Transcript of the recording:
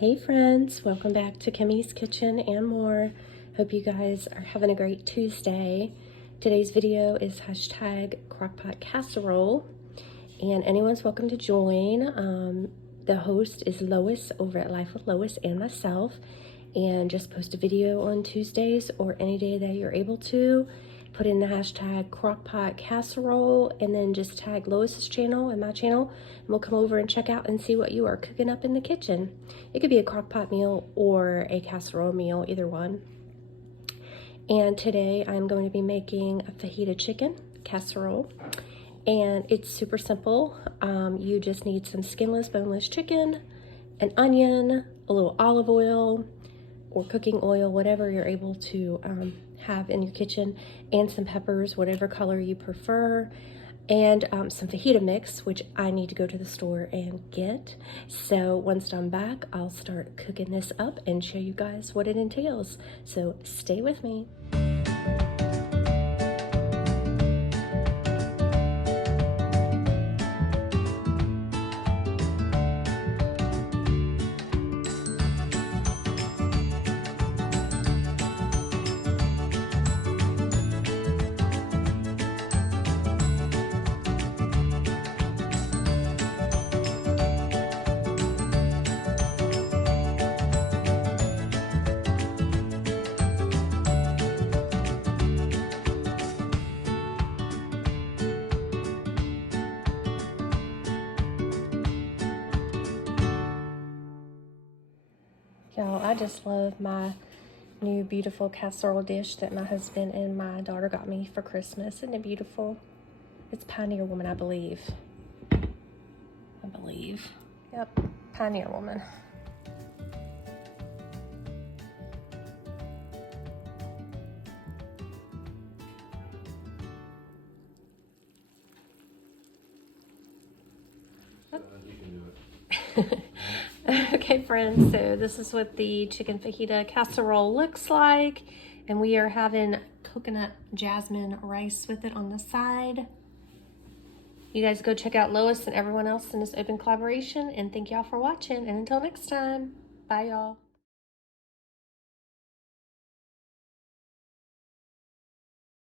Hey friends, welcome back to Kimmy's Kitchen and more. Hope you guys are having a great Tuesday. Today's video is hashtag crockpot casserole, and anyone's welcome to join. The host is Lois over at Life with Lois and myself, and just post a video on Tuesdays or any day that you're able to. Put in the hashtag crockpot casserole and then just tag Lois's channel and my channel, and we'll come over and check out and see what you are cooking up in the kitchen. It could be a crockpot meal or a casserole meal, either one. And today I'm going to be making a fajita chicken casserole, and it's super simple. You just need some skinless, boneless chicken, an onion, a little olive oil or cooking oil, whatever you're able to have in your kitchen, and some peppers, whatever color you prefer, and some fajita mix, which I need to go to the store and get. So once I'm back, I'll start cooking this up and show you guys what it entails. So stay with me. Y'all, I just love my new beautiful casserole dish that my husband and my daughter got me for Christmas. Isn't it beautiful? It's Pioneer Woman, I believe. Yep, Pioneer Woman. Okay friends, so this is what the chicken fajita casserole looks like, and we are having coconut jasmine rice with it on the side. You guys go check out Lois and everyone else in this open collaboration, and thank y'all for watching, and until next time, bye y'all.